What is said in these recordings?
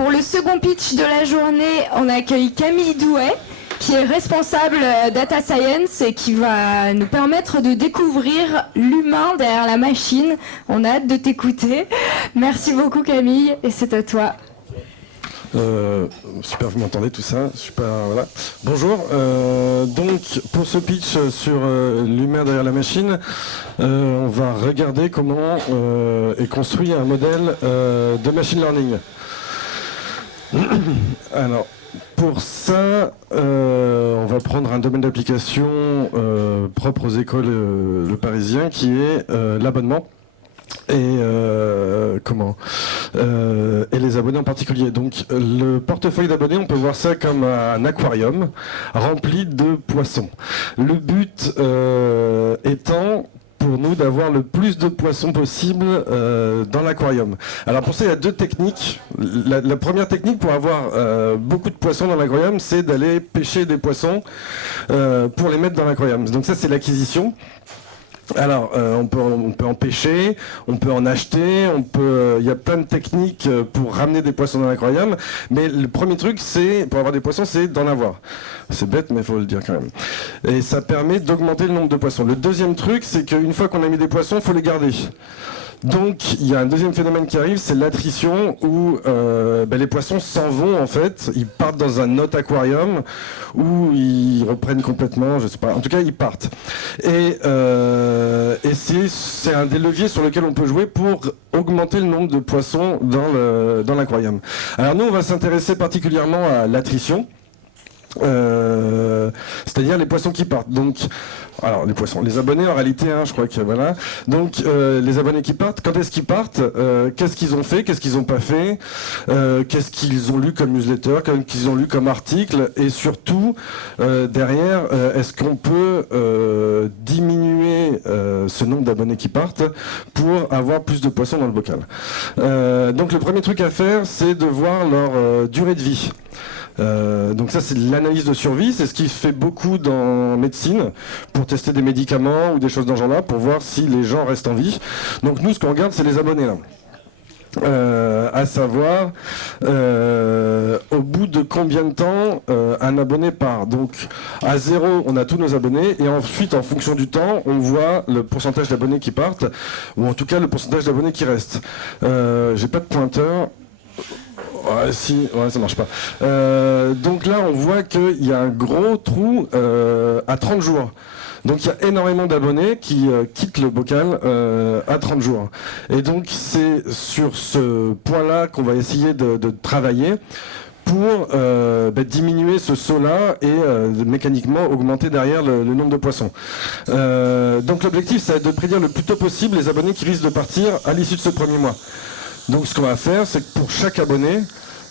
Pour le second pitch de la journée, on accueille Camille Douet, qui est responsable Data Science et qui va nous permettre de découvrir l'humain derrière la machine. On a hâte de t'écouter. Merci beaucoup Camille, et c'est à toi. Super, vous m'entendez tout ça, super, voilà. Bonjour, donc pour ce pitch sur l'humain derrière la machine, on va regarder comment est construit un modèle de machine learning. Alors, pour ça, on va prendre un domaine d'application propre aux écoles Le Parisien, qui est l'abonnement. Et les abonnés en particulier. Donc le portefeuille d'abonnés, on peut voir ça comme un aquarium rempli de poissons. Le but étant pour nous d'avoir le plus de poissons possible dans l'aquarium. Alors pour ça, il y a deux techniques. La première technique pour avoir beaucoup de poissons dans l'aquarium, c'est d'aller pêcher des poissons pour les mettre dans l'aquarium. Donc ça, c'est l'acquisition. Alors, on peut en pêcher, on peut en acheter, il y a plein de techniques pour ramener des poissons dans l'aquarium, mais le premier truc, pour avoir des poissons, c'est d'en avoir. C'est bête, mais il faut le dire quand même. Et ça permet d'augmenter le nombre de poissons. Le deuxième truc, c'est qu'une fois qu'on a mis des poissons, il faut les garder. Donc, il y a un deuxième phénomène qui arrive, c'est l'attrition, où les poissons s'en vont en fait, ils partent dans un autre aquarium, où ils reprennent complètement, je sais pas, en tout cas ils partent. Et c'est un des leviers sur lequel on peut jouer pour augmenter le nombre de poissons dans l'aquarium. Alors nous, on va s'intéresser particulièrement à l'attrition. C'est-à-dire les poissons qui partent. Donc, alors les abonnés en réalité, je crois que voilà. Donc les abonnés qui partent, quand est-ce qu'ils partent, qu'est-ce qu'ils ont fait, qu'est-ce qu'ils n'ont pas fait, qu'est-ce qu'ils ont lu comme newsletter, qu'est-ce qu'ils ont lu comme article, et surtout derrière, est-ce qu'on peut diminuer ce nombre d'abonnés qui partent pour avoir plus de poissons dans le bocal. Donc le premier truc à faire, c'est de voir leur durée de vie. Donc ça, c'est de l'analyse de survie, c'est ce qui se fait beaucoup dans médecine pour tester des médicaments ou des choses dans ce genre-là pour voir si les gens restent en vie. Donc nous, ce qu'on regarde, c'est les abonnés là. À savoir au bout de combien de temps un abonné part. Donc à 0 on a tous nos abonnés, et ensuite en fonction du temps on voit le pourcentage d'abonnés qui partent, ou en tout cas le pourcentage d'abonnés qui restent. J'ai pas de pointeur. Ouais, ça marche pas. Donc là, on voit qu'il y a un gros trou à 30 jours. Donc il y a énormément d'abonnés qui quittent le bocal à 30 jours. Et donc c'est sur ce point-là qu'on va essayer de travailler pour diminuer ce saut-là et mécaniquement augmenter derrière le nombre de poissons. Donc l'objectif, c'est de prédire le plus tôt possible les abonnés qui risquent de partir à l'issue de ce premier mois. Donc ce qu'on va faire, c'est que pour chaque abonné,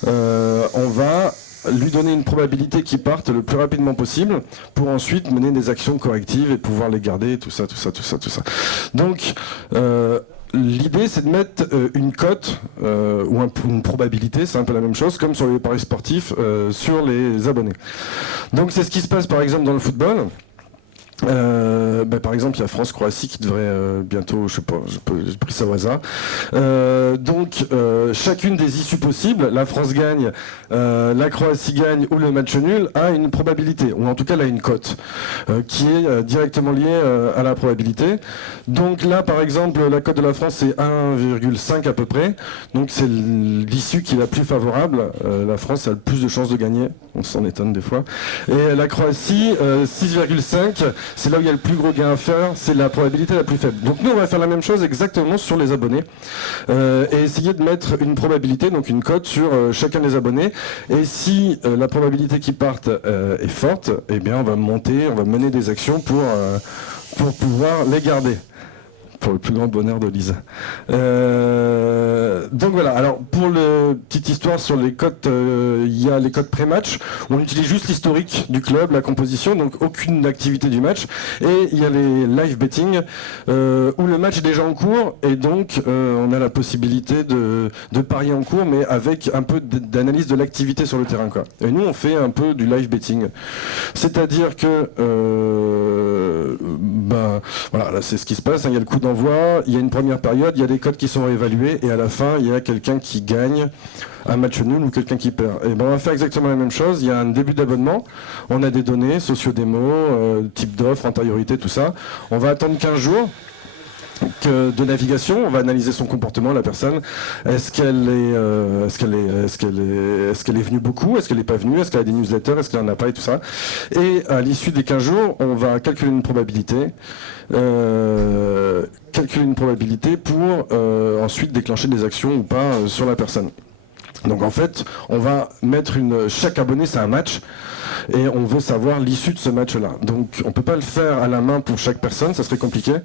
on va lui donner une probabilité qu'il parte le plus rapidement possible pour ensuite mener des actions correctives et pouvoir les garder, tout ça. Donc l'idée, c'est de mettre une cote ou une probabilité, c'est un peu la même chose, comme sur les paris sportifs, sur les abonnés. Donc c'est ce qui se passe par exemple dans le football. Par exemple, il y a France-Croatie qui devrait bientôt, je sais pas, j'ai pris ça au hasard. Donc, chacune des issues possibles, la France gagne, la Croatie gagne ou le match nul, a une probabilité, ou en tout cas, elle a une cote, qui est directement liée à la probabilité. Donc là, par exemple, la cote de la France, c'est 1,5 à peu près. Donc, c'est l'issue qui est la plus favorable. La France a le plus de chances de gagner. On s'en étonne des fois. Et la Croatie, 6,5. C'est là où il y a le plus gros gain à faire, c'est la probabilité la plus faible. Donc nous, on va faire la même chose exactement sur les abonnés et essayer de mettre une probabilité, donc une cote sur chacun des abonnés. Et si la probabilité qu'ils partent est forte, eh bien on va mener des actions pour pouvoir les garder. Pour le plus grand bonheur de Lise. Donc voilà, alors pour le petite histoire sur les cotes, il y a les cotes pré-match, on utilise juste l'historique du club, la composition, donc aucune activité du match, et il y a les live betting, où le match est déjà en cours, et donc on a la possibilité de parier en cours, mais avec un peu d'analyse de l'activité sur le terrain, quoi. Et nous, on fait un peu du live betting. C'est-à-dire que voilà, là c'est ce qui se passe, hein. Il y a le coup d'envoi, il y a une première période, il y a des codes qui sont évalués, et à la fin, il y a quelqu'un qui gagne un match nul ou quelqu'un qui perd. Et ben on va faire exactement la même chose. Il y a un début d'abonnement, on a des données, socio-démo, type d'offre, antériorité, tout ça. On va attendre 15 jours de navigation, on va analyser son comportement, la personne. Est-ce qu'elle est venue beaucoup, est-ce qu'elle n'est pas venue, est-ce qu'elle a des newsletters, est-ce qu'elle en a pas et tout ça. Et à l'issue des 15 jours, on va calculer une probabilité. Pour ensuite déclencher des actions ou pas sur la personne. Donc en fait, on va mettre chaque abonné, c'est un match, et on veut savoir l'issue de ce match-là. Donc on ne peut pas le faire à la main pour chaque personne, ça serait compliqué.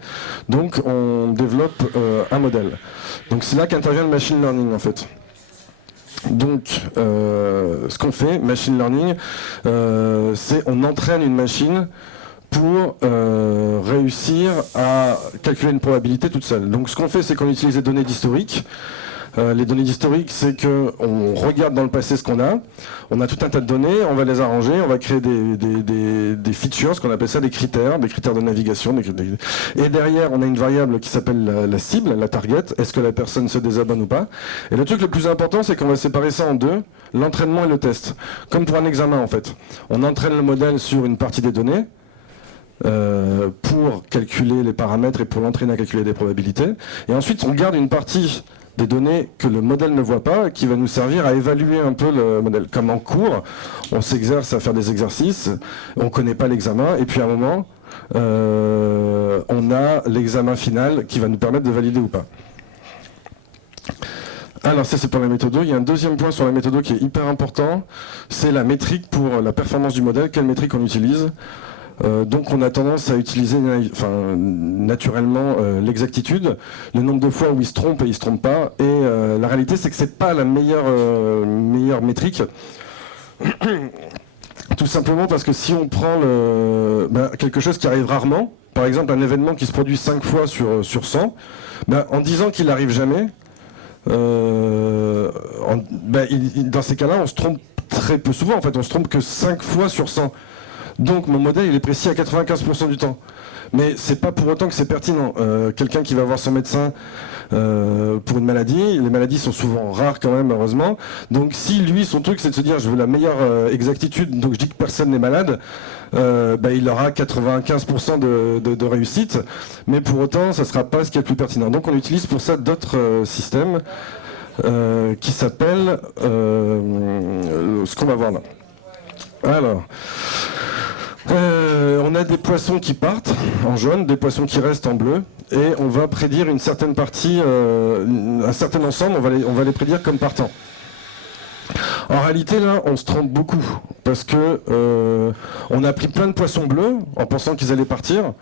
Donc on développe un modèle. Donc c'est là qu'intervient le machine learning en fait. Donc ce qu'on fait, machine learning, c'est on entraîne une machine pour réussir à calculer une probabilité toute seule. Donc ce qu'on fait, c'est qu'on utilise des données d'historique. Les données d'historique, c'est qu'on regarde dans le passé ce qu'on a. On a tout un tas de données, on va les arranger, on va créer des features, ce qu'on appelle ça des critères de navigation. Et derrière, on a une variable qui s'appelle la cible, la target. Est-ce que la personne se désabonne ou pas? Et le truc le plus important, c'est qu'on va séparer ça en deux, l'entraînement et le test. Comme pour un examen, en fait. On entraîne le modèle sur une partie des données, pour calculer les paramètres et pour l'entraîner à calculer des probabilités. Et ensuite, on garde une partie des données que le modèle ne voit pas, qui va nous servir à évaluer un peu le modèle. Comme en cours, on s'exerce à faire des exercices, on ne connaît pas l'examen, et puis à un moment, on a l'examen final qui va nous permettre de valider ou pas. Alors ça c'est pour la méthode. Il y a un deuxième point sur la méthode qui est hyper important, c'est la métrique pour la performance du modèle, quelle métrique on utilise. Donc on a tendance à utiliser naturellement l'exactitude, le nombre de fois où il se trompe et il se trompe pas, et la réalité c'est que c'est pas la meilleure métrique, tout simplement parce que si on prend quelque chose qui arrive rarement, par exemple un événement qui se produit 5 fois sur 100, en disant qu'il n'arrive jamais, dans ces cas-là on se trompe très peu souvent, en fait on se trompe que 5 fois sur 100. Donc mon modèle il est précis à 95% du temps. Mais c'est pas pour autant que c'est pertinent. Quelqu'un qui va voir son médecin pour une maladie, les maladies sont souvent rares quand même, heureusement. Donc si lui, son truc c'est de se dire je veux la meilleure exactitude, donc je dis que personne n'est malade, il aura 95% de réussite, mais pour autant ça sera pas ce qui est le plus pertinent. Donc on utilise pour ça d'autres systèmes qui s'appellent ce qu'on va voir là. Alors, on a des poissons qui partent en jaune, des poissons qui restent en bleu, et on va prédire une certaine partie, un certain ensemble, on va les prédire comme partant. En réalité, là, on se trompe beaucoup, parce que on a pris plein de poissons bleus en pensant qu'ils allaient partir,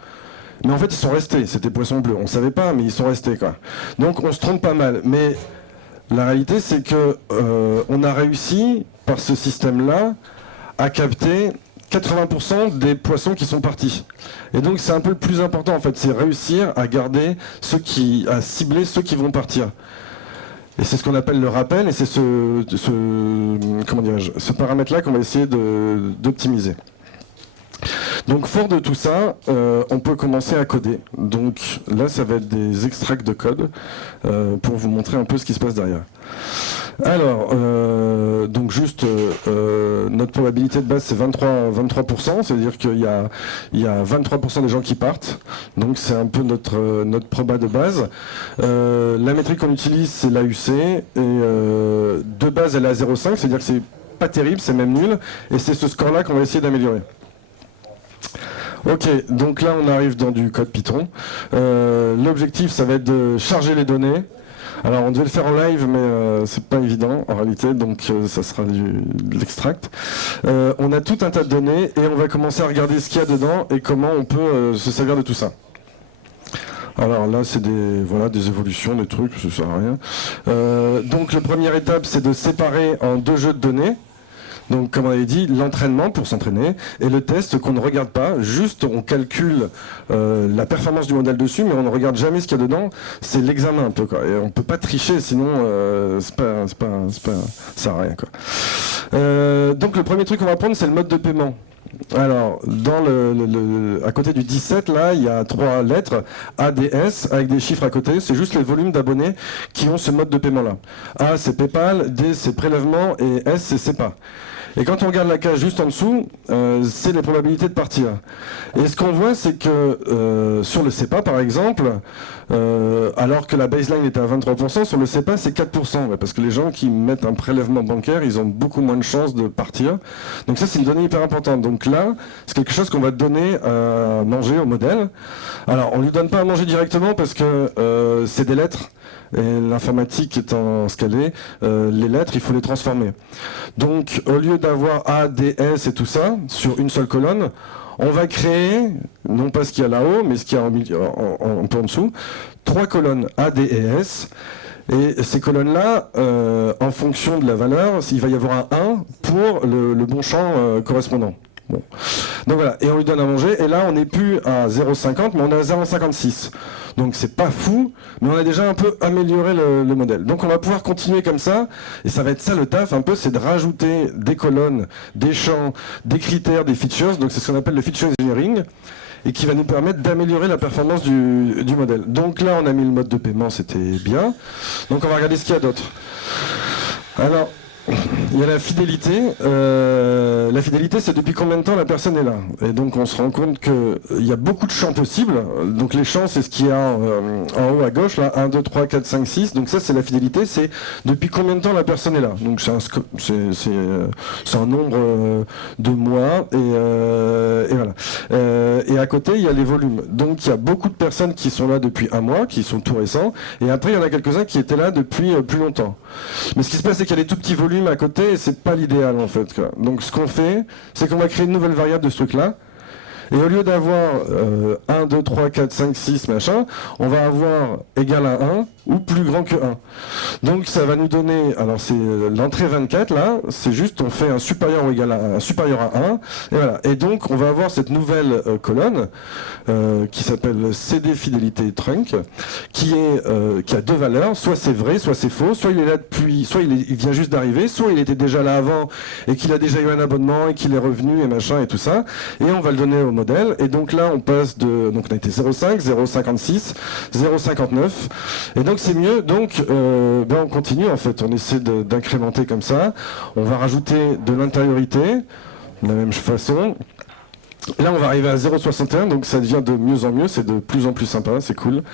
mais en fait ils sont restés, c'était poissons bleus, on savait pas, mais ils sont restés, quoi. Donc on se trompe pas mal, mais la réalité c'est que on a réussi, par ce système-là, à capter 80% des poissons qui sont partis. Et donc c'est un peu le plus important en fait, c'est réussir à garder à cibler ceux qui vont partir. Et c'est ce qu'on appelle le rappel, et c'est ce paramètre-là qu'on va essayer d'optimiser. Donc fort de tout ça, on peut commencer à coder. Donc là ça va être des extracts de code pour vous montrer un peu ce qui se passe derrière. Alors, donc juste notre probabilité de base c'est 23%, c'est-à-dire qu'il y a 23% des gens qui partent, donc c'est un peu notre proba de base. La métrique qu'on utilise c'est l'AUC, et de base elle est à 0,5, c'est-à-dire que c'est pas terrible, c'est même nul, et c'est ce score-là qu'on va essayer d'améliorer. Ok, donc là on arrive dans du code Python. L'objectif ça va être de charger les données. Alors on devait le faire en live, mais c'est pas évident en réalité, donc ça sera de l'extract. On a tout un tas de données et on va commencer à regarder ce qu'il y a dedans et comment on peut se servir de tout ça. Alors là c'est des évolutions, des trucs, ça sert à rien. Donc la première étape c'est de séparer en deux jeux de données. Donc comme on avait dit, l'entraînement pour s'entraîner et le test qu'on ne regarde pas, juste on calcule la performance du modèle dessus, mais on ne regarde jamais ce qu'il y a dedans, c'est l'examen un peu quoi. Et on peut pas tricher sinon ça sert à rien quoi. Donc le premier truc qu'on va prendre c'est le mode de paiement. Alors, à côté du 17, là, il y a 3 lettres, ADS, avec des chiffres à côté. C'est juste les volumes d'abonnés qui ont ce mode de paiement-là. A, c'est PayPal, D, c'est prélèvement, et S, c'est SEPA. Et quand on regarde la case juste en dessous, c'est les probabilités de partir. Et ce qu'on voit, c'est que sur le SEPA, par exemple, alors que la baseline était à 23%, sur le SEPA, c'est 4%. Ouais, parce que les gens qui mettent un prélèvement bancaire, ils ont beaucoup moins de chances de partir. Donc ça, c'est une donnée hyper importante. Donc là, c'est quelque chose qu'on va donner à manger au modèle. Alors, on ne lui donne pas à manger directement parce que c'est des lettres. Et l'informatique étant ce qu'elle est, les lettres, il faut les transformer. Donc, au lieu d'avoir A, D, S et tout ça, sur une seule colonne, on va créer, non pas ce qu'il y a là-haut, mais ce qu'il y a un peu en dessous, 3 colonnes A, D et S. Et ces colonnes-là, en fonction de la valeur, il va y avoir un 1 pour le bon champ correspondant. Bon. Donc voilà, et on lui donne à manger, et là on n'est plus à 0,50, mais on est à 0,56. Donc c'est pas fou, mais on a déjà un peu amélioré le modèle. Donc on va pouvoir continuer comme ça, et ça va être ça le taf un peu, c'est de rajouter des colonnes, des champs, des critères, des features, donc c'est ce qu'on appelle le feature engineering, et qui va nous permettre d'améliorer la performance du modèle. Donc là on a mis le mode de paiement, c'était bien. Donc on va regarder ce qu'il y a d'autre. Alors, il y a la fidélité. La fidélité, c'est depuis combien de temps la personne est là. Et donc on se rend compte qu'il y a beaucoup de champs possibles. Donc les champs, c'est ce qu'il y a en haut à gauche, là, 1, 2, 3, 4, 5, 6. Donc ça, c'est la fidélité, c'est depuis combien de temps la personne est là. Donc c'est un nombre de mois. Et voilà. Et à côté, il y a les volumes. Donc il y a beaucoup de personnes qui sont là depuis 1 mois, qui sont tout récents. Et après, il y en a quelques-uns qui étaient là depuis plus longtemps. Mais ce qui se passe, c'est qu'il y a des tout petits volumes à côté et c'est pas l'idéal en fait, quoi. Donc ce qu'on fait, c'est qu'on va créer une nouvelle variable de ce truc là. Et au lieu d'avoir 1, 2, 3, 4, 5, 6, machin, on va avoir égal à 1 ou plus grand que 1. Donc ça va nous donner, alors c'est l'entrée 24 là, c'est juste on fait un supérieur ou égal à 1, supérieur à 1, et voilà. Et donc on va avoir cette nouvelle colonne qui s'appelle CD fidélité trunk, qui a 2 valeurs, soit c'est vrai, soit c'est faux, soit il est là depuis, soit il vient juste d'arriver, soit il était déjà là avant et qu'il a déjà eu un abonnement et qu'il est revenu et machin et tout ça, et on va le donner au modèle. Et donc là on passe donc on a été 0,5, 0,56, 0,59, et donc c'est mieux. Donc on continue en fait, on essaie d'incrémenter comme ça, on va rajouter de l'intériorité de la même façon. Là on va arriver à 0,61, donc ça devient de mieux en mieux, c'est de plus en plus sympa, c'est cool.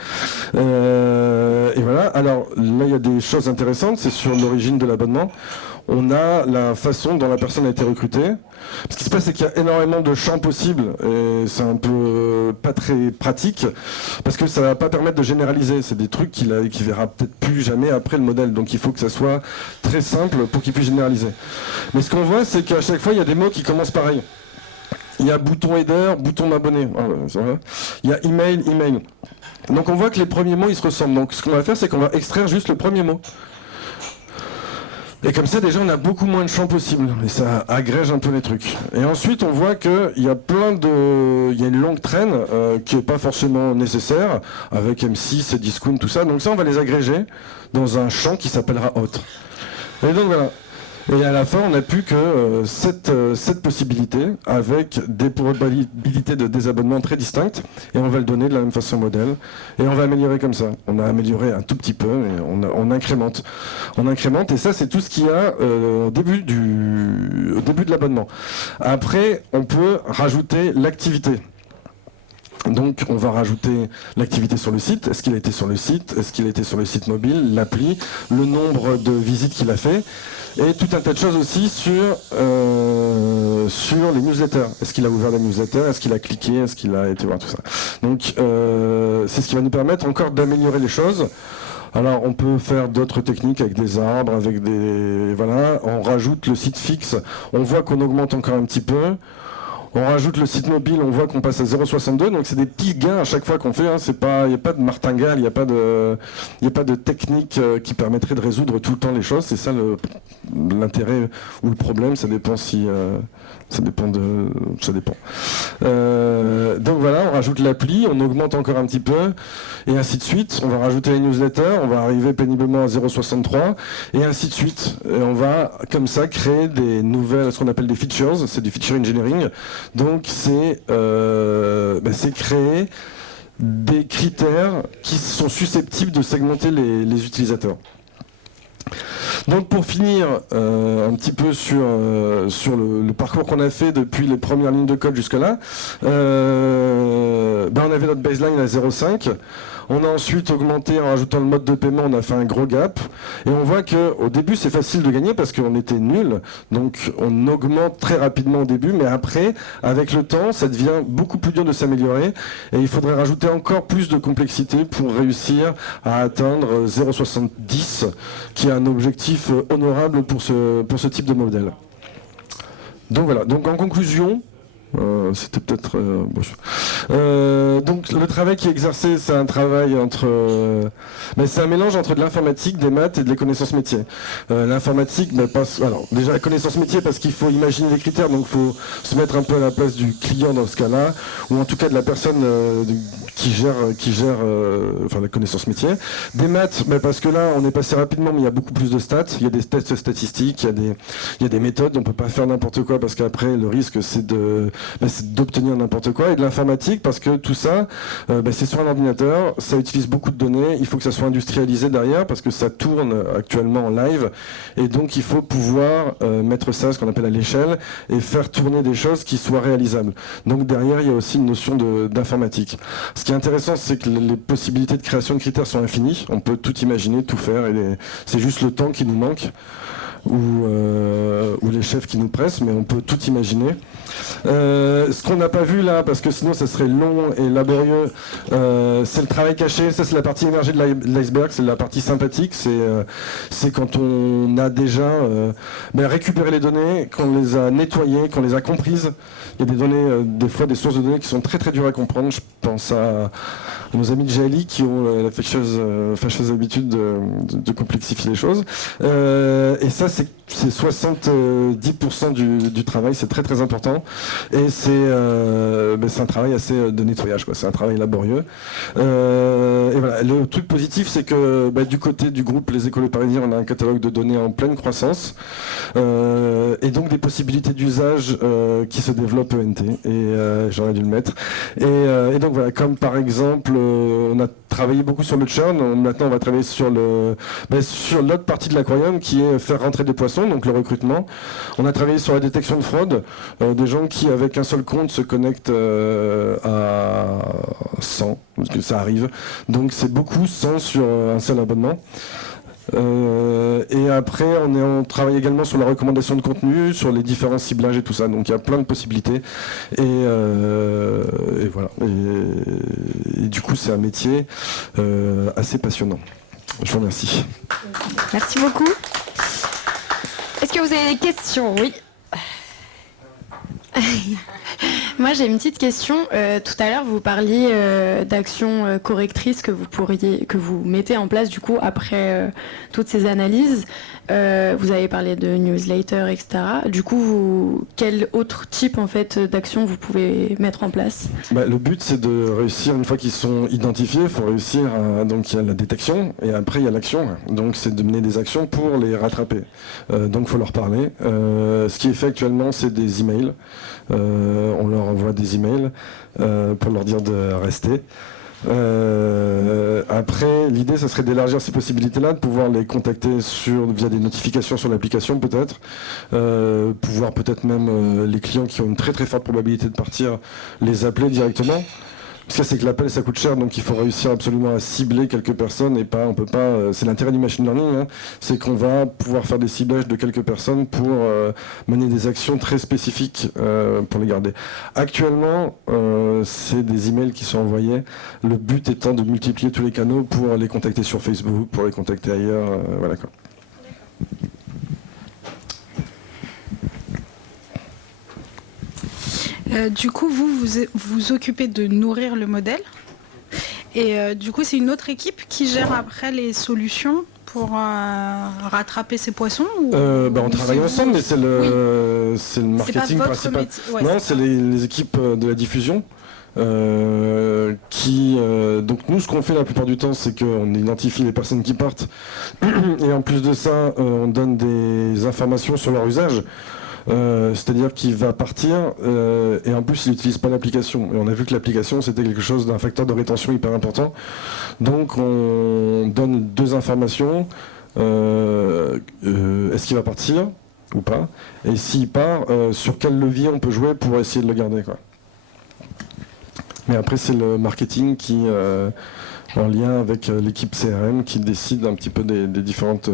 Et voilà, alors là il y a des choses intéressantes, c'est sur l'origine de l'abonnement. On a la façon dont la personne a été recrutée. Ce qui se passe, c'est qu'il y a énormément de champs possibles, et c'est un peu pas très pratique, parce que ça va pas permettre de généraliser. C'est des trucs qu'il verra peut-être plus jamais après le modèle, donc il faut que ça soit très simple pour qu'il puisse généraliser. Mais ce qu'on voit, c'est qu'à chaque fois, il y a des mots qui commencent pareil. Il y a bouton header, bouton m'abonner. Il y a email, email. Donc on voit que les premiers mots, ils se ressemblent. Donc ce qu'on va faire, c'est qu'on va extraire juste le premier mot. Et comme ça, déjà, on a beaucoup moins de champs possibles. Et ça agrège un peu les trucs. Et ensuite, on voit qu'il y a il y a une longue traîne qui n'est pas forcément nécessaire, avec M6 et Discount, tout ça. Donc ça, on va les agréger dans un champ qui s'appellera autre. Et donc voilà. Et à la fin, on n'a plus que cette possibilité avec des probabilités de désabonnement très distinctes, et on va le donner de la même façon au modèle, et on va améliorer comme ça. On a amélioré un tout petit peu, et on incrémente. On incrémente, et ça c'est tout ce qu'il y a au début de l'abonnement. Après, on peut rajouter l'activité. Donc on va rajouter l'activité sur le site. Est-ce qu'il a été sur le site? Est-ce qu'il a été sur le site mobile? L'appli? Le nombre de visites qu'il a fait? Et tout un tas de choses aussi sur les newsletters. Est-ce qu'il a ouvert la newsletter? Est-ce qu'il a cliqué? Est-ce qu'il a été voir tout ça? Donc c'est ce qui va nous permettre encore d'améliorer les choses. Alors on peut faire d'autres techniques avec des arbres, avec des... Voilà, on rajoute le site fixe. On voit qu'on augmente encore un petit peu. On rajoute le site mobile, on voit qu'on passe à 0,62, donc c'est des petits gains à chaque fois qu'on fait. Hein. Il n'y a pas de martingale, il n'y a pas de technique qui permettrait de résoudre tout le temps les choses. C'est ça l'intérêt ou le problème, ça dépend si... ça dépend. Donc voilà, on rajoute l'appli, on augmente encore un petit peu, et ainsi de suite. On va rajouter les newsletters, on va arriver péniblement à 0,63, et ainsi de suite. Et on va, comme ça, créer des nouvelles, ce qu'on appelle des features, c'est du feature engineering. Donc c'est créer des critères qui sont susceptibles de segmenter les utilisateurs. Donc pour finir un petit peu sur le parcours qu'on a fait depuis les premières lignes de code jusque-là, on avait notre baseline à 0,5. On a ensuite augmenté en rajoutant le mode de paiement, on a fait un gros gap. Et on voit qu'au début, c'est facile de gagner parce qu'on était nul. Donc on augmente très rapidement au début, mais après, avec le temps, ça devient beaucoup plus dur de s'améliorer. Et il faudrait rajouter encore plus de complexité pour réussir à atteindre 0,70, qui est un objectif honorable pour ce type de modèle. Donc voilà, donc en conclusion, c'était peut-être... donc le travail qui est exercé, c'est un travail c'est un mélange entre de l'informatique, des maths et de les connaissances métiers. L'informatique, alors déjà la connaissance métier parce qu'il faut imaginer les critères, donc il faut se mettre un peu à la place du client dans ce cas-là, ou en tout cas de la personne qui gère la connaissance métier. Des maths, parce que là on est passé rapidement, mais il y a beaucoup plus de stats, il y a des tests statistiques, il y a des méthodes, on peut pas faire n'importe quoi parce qu'après le risque c'est d'obtenir n'importe quoi, et de l'informatique parce que tout ça c'est sur un ordinateur, ça utilise beaucoup de données, il faut que ça soit industrialisé derrière parce que ça tourne actuellement en live, et donc il faut pouvoir mettre ça, ce qu'on appelle à l'échelle, et faire tourner des choses qui soient réalisables. Donc derrière il y a aussi une notion d'informatique. Ce qui est intéressant, c'est que les possibilités de création de critères sont infinies, on peut tout imaginer, tout faire, et c'est juste le temps qui nous manque, ou les chefs qui nous pressent, mais on peut tout imaginer. Ce qu'on n'a pas vu là, parce que sinon ça serait long et laborieux, c'est le travail caché. Ça c'est la partie émergée de l'iceberg, c'est la partie sympathique, c'est quand on a déjà récupéré les données, qu'on les a nettoyées, qu'on les a comprises. Il y a des données, des fois des sources de données qui sont très très dures à comprendre. Je pense à nos amis de GLI qui ont la fâcheuse habitude de complexifier les choses. Et ça c'est 70% du travail, c'est très très important. Et c'est un travail assez de nettoyage, quoi. C'est un travail laborieux. Et voilà. Le truc positif, c'est que du côté du groupe Les Écoles Parisiens, on a un catalogue de données en pleine croissance, et donc des possibilités d'usage qui se développent ENT. Et j'aurais dû le mettre. Et donc voilà, comme par exemple, on a travaillé beaucoup sur le churn. Maintenant, on va travailler sur l'autre partie de l'aquarium qui est faire rentrer des poissons, donc le recrutement. On a travaillé sur la détection de fraude, des gens qui avec un seul compte se connectent à 100, parce que ça arrive. Donc c'est beaucoup 100 sur un seul abonnement. Et après, on travaille également sur la recommandation de contenu, sur les différents ciblages et tout ça. Donc il y a plein de possibilités. Et voilà. Et du coup, c'est un métier assez passionnant. Je vous remercie. Merci beaucoup. Est-ce que vous avez des questions? Oui. Moi j'ai une petite question. Tout à l'heure vous parliez d'actions correctrices que vous mettez en place du coup après toutes ces analyses. Vous avez parlé de newsletter, etc. Du coup, quel autre type en fait d'actions vous pouvez mettre en place? Le but c'est de réussir, une fois qu'ils sont identifiés, il faut réussir donc il y a la détection et après il y a l'action. Donc c'est de mener des actions pour les rattraper. Donc il faut leur parler. Ce qui est fait actuellement c'est des emails. On leur envoie des emails pour leur dire de rester. Après, l'idée, ça serait d'élargir ces possibilités-là, de pouvoir les contacter via des notifications sur l'application peut-être, pouvoir peut-être même les clients qui ont une très très forte probabilité de partir, les appeler directement. Parce que c'est que l'appel ça coûte cher, donc il faut réussir absolument à cibler quelques personnes et on peut pas. C'est l'intérêt du machine learning, c'est qu'on va pouvoir faire des ciblages de quelques personnes pour mener des actions très spécifiques pour les garder. Actuellement, c'est des emails qui sont envoyés. Le but étant de multiplier tous les canaux pour les contacter sur Facebook, pour les contacter ailleurs, voilà quoi. Du coup, vous occupez de nourrir le modèle. Et du coup, c'est une autre équipe qui gère après les solutions pour rattraper ces poissons on travaille ensemble, mais c'est le marketing pas votre principal. métier. Ouais, non, c'est les équipes de la diffusion. Donc nous, ce qu'on fait la plupart du temps, c'est qu'on identifie les personnes qui partent et en plus de ça, on donne des informations sur leur usage. C'est-à-dire qu'il va partir et en plus il n'utilise pas l'application. Et on a vu que l'application c'était quelque chose d'un facteur de rétention hyper important. Donc on donne 2 informations. Est-ce qu'il va partir ou pas? Et s'il part, sur quel levier on peut jouer pour essayer de le garder, quoi. Mais après c'est le marketing qui, en lien avec l'équipe CRM, qui décide un petit peu des différentes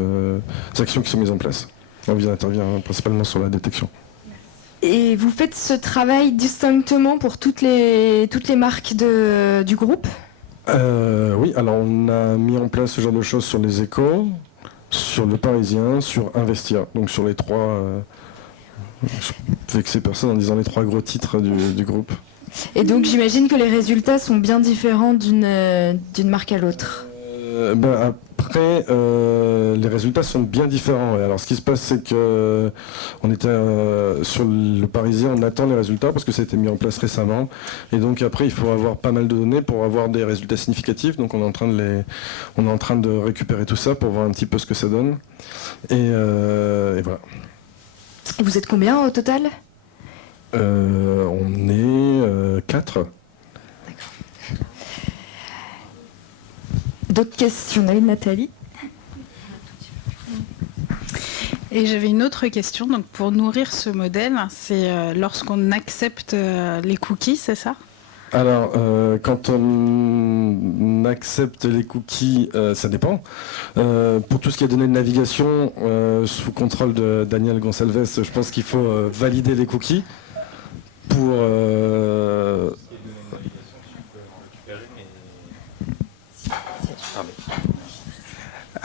actions qui sont mises en place. On intervient principalement sur la détection. Et vous faites ce travail distinctement pour toutes les marques du groupe? Oui, alors on a mis en place ce genre de choses sur les Échos, sur Le Parisien, sur Investia. Donc sur les 3... je vais vexer personne en disant les 3 gros titres du groupe. Et donc j'imagine que les résultats sont bien différents d'une marque à l'autre. Après, les résultats sont bien différents. Alors, ce qui se passe, c'est que on était sur Le Parisien, on attend les résultats parce que ça a été mis en place récemment. Et donc après, il faut avoir pas mal de données pour avoir des résultats significatifs. Donc, on est en train de récupérer tout ça pour voir un petit peu ce que ça donne. Et voilà. Et vous êtes combien au total? On est 4. D'autres questions? Nathalie? Et j'avais une autre question. Donc pour nourrir ce modèle, c'est lorsqu'on accepte les cookies, c'est ça? Alors, quand on accepte les cookies, ça dépend. Pour tout ce qui est données de navigation, sous contrôle de Daniel Gonçalves, je pense qu'il faut valider les cookies pour...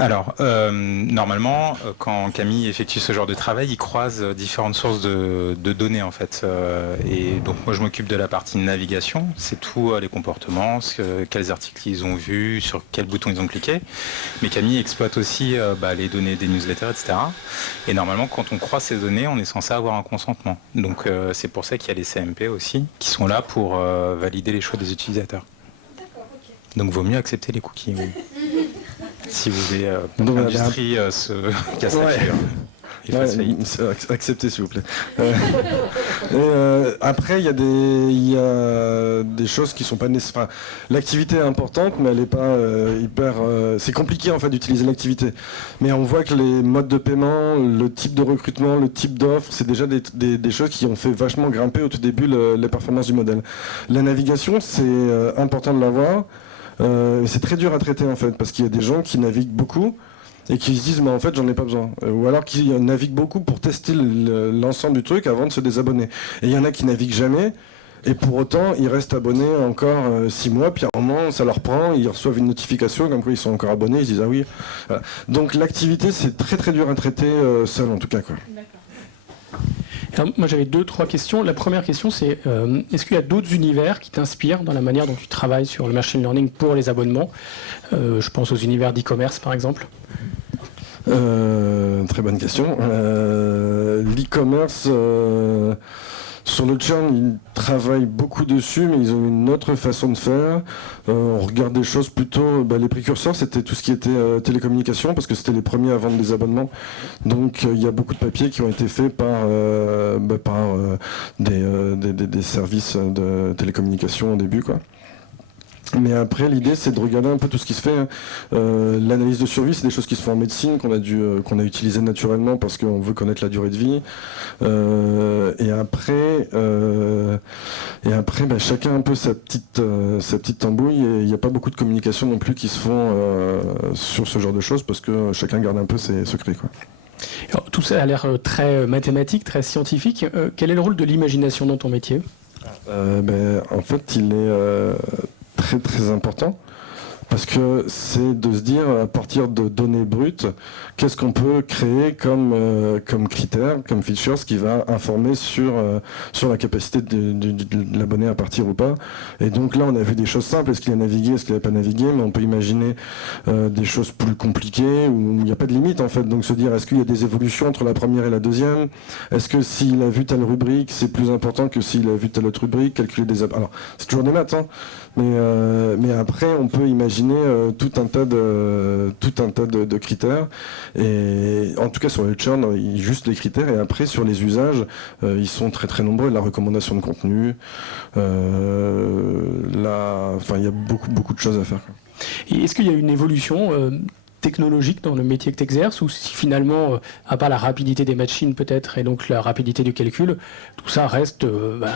Alors, normalement, quand Camille effectue ce genre de travail, il croise différentes sources de données en fait. Et donc moi, je m'occupe de la partie navigation. C'est tout les comportements, quels articles ils ont vus, sur quel bouton ils ont cliqué. Mais Camille exploite aussi les données des newsletters, etc. Et normalement, quand on croise ces données, on est censé avoir un consentement. Donc c'est pour ça qu'il y a les CMP aussi, qui sont là pour valider les choix des utilisateurs. Donc vaut mieux accepter les cookies. Oui. Si vous voulez que l'industrie se casse la figure. Acceptez s'il vous plaît. Après, il y a des choses qui sont pas nécessaires. Enfin, l'activité est importante, mais elle n'est pas hyper. C'est compliqué en fait d'utiliser l'activité. Mais on voit que les modes de paiement, le type de recrutement, le type d'offre, c'est déjà des choses qui ont fait vachement grimper au tout début les performances du modèle. La navigation, c'est important de l'avoir. C'est très dur à traiter en fait, parce qu'il y a des gens qui naviguent beaucoup et qui se disent mais en fait j'en ai pas besoin, ou alors qui naviguent beaucoup pour tester l'ensemble du truc avant de se désabonner. Et il y en a qui naviguent jamais et pour autant ils restent abonnés encore 6 mois, puis à un moment ça leur prend, ils reçoivent une notification comme quoi ils sont encore abonnés, ils se disent ah oui. Voilà. Donc l'activité c'est très très dur à traiter seul en tout cas, quoi. Alors, moi j'avais 2-3 questions. La première question c'est est-ce qu'il y a d'autres univers qui t'inspirent dans la manière dont tu travailles sur le machine learning pour les abonnements? Je pense aux univers d'e-commerce par exemple. Très bonne question. L'e-commerce, sur le churn, ils travaillent beaucoup dessus, mais ils ont une autre façon de faire. On regarde des choses plutôt... les précurseurs, c'était tout ce qui était télécommunication, parce que c'était les premiers à vendre des abonnements. Donc il y a beaucoup de papiers qui ont été faits par des services de télécommunication au début, quoi. Mais après, l'idée, c'est de regarder un peu tout ce qui se fait. L'analyse de survie, c'est des choses qui se font en médecine, qu'on a utilisé naturellement parce qu'on veut connaître la durée de vie. Et après, chacun a un peu sa petite tambouille. Et il n'y a pas beaucoup de communication non plus qui se font sur ce genre de choses parce que chacun garde un peu ses secrets, quoi. Alors, tout ça a l'air très mathématique, très scientifique. Quel est le rôle de l'imagination dans ton métier? En fait, il est... très très important parce que c'est de se dire, à partir de données brutes, qu'est-ce qu'on peut créer comme critères, comme features, qui va informer sur la capacité de l'abonné à partir ou pas. Et donc là, on a vu des choses simples, est-ce qu'il a navigué, est-ce qu'il n'a pas navigué, mais on peut imaginer des choses plus compliquées, où il n'y a pas de limite en fait. Donc se dire, est-ce qu'il y a des évolutions entre la première et la deuxième? Est-ce que s'il a vu telle rubrique, c'est plus important que s'il a vu telle autre rubrique? Calculer des... Alors, c'est toujours des maths, hein, mais après, on peut imaginer tout un tas de critères. Et en tout cas, sur le churn, juste les critères. Et après, sur les usages, ils sont très très nombreux. La recommandation de contenu, il y a beaucoup de choses à faire, quoi. Et est-ce qu'il y a une évolution technologique dans le métier que tu exerces, ou si finalement, à part la rapidité des machines peut-être, et donc la rapidité du calcul, tout ça reste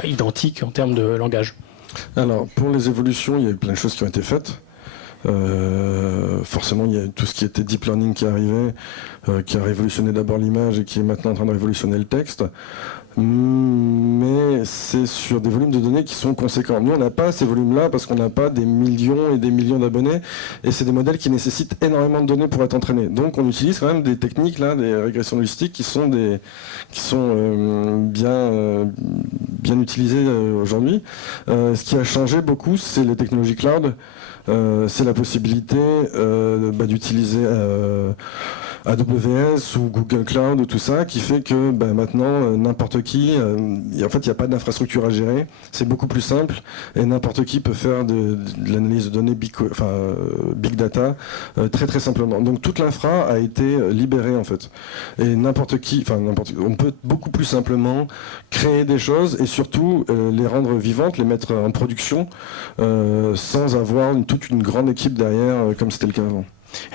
identique en termes de langage? Alors, pour les évolutions, il y a eu plein de choses qui ont été faites. Forcément, il y a tout ce qui était deep learning qui est arrivé, qui a révolutionné d'abord l'image et qui est maintenant en train de révolutionner le texte. Mais c'est sur des volumes de données qui sont conséquents. Nous, on n'a pas ces volumes-là parce qu'on n'a pas des millions et des millions d'abonnés, et c'est des modèles qui nécessitent énormément de données pour être entraînés. Donc, on utilise quand même des techniques là, des régressions logistiques qui sont bien utilisées aujourd'hui. Ce qui a changé beaucoup, c'est les technologies cloud. C'est la possibilité d'utiliser AWS ou Google Cloud ou tout ça, qui fait que maintenant n'importe qui, en fait il n'y a pas d'infrastructure à gérer, c'est beaucoup plus simple et n'importe qui peut faire de l'analyse de données big data très très simplement. Donc toute l'infra a été libérée en fait, et on peut beaucoup plus simplement créer des choses et surtout les rendre vivantes, les mettre en production sans avoir toute une grande équipe derrière comme c'était le cas avant.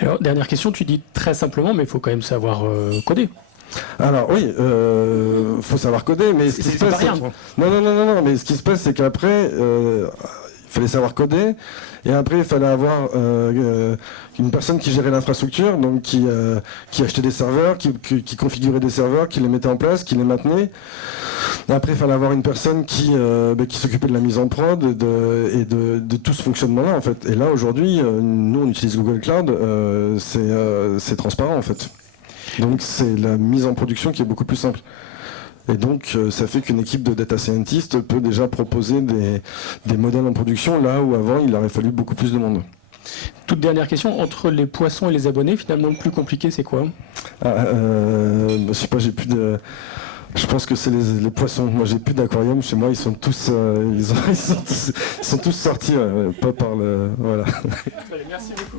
Alors, dernière question, tu dis très simplement, mais il faut quand même savoir coder. Alors oui, faut savoir coder, mais ce qui se passe, non, mais ce qui se passe, c'est qu'après, il fallait savoir coder, et après il fallait avoir une personne qui gérait l'infrastructure, donc qui achetait des serveurs, qui configurait des serveurs, qui les mettait en place, qui les maintenait. Après, il fallait avoir une personne qui s'occupait de la mise en prod et de tout ce fonctionnement-là, en fait. Et là, aujourd'hui, nous, on utilise Google Cloud, c'est transparent, en fait. Donc, c'est la mise en production qui est beaucoup plus simple. Et donc, ça fait qu'une équipe de data scientists peut déjà proposer des modèles en production, là où avant, il aurait fallu beaucoup plus de monde. Toute dernière question, entre les poissons et les abonnés, finalement, le plus compliqué, c'est quoi? Je sais pas, j'ai plus de... Je pense que c'est les poissons. Moi, j'ai plus d'aquarium chez moi. Ils sont tous, ils sont tous sortis, pas par le. Voilà. Merci beaucoup.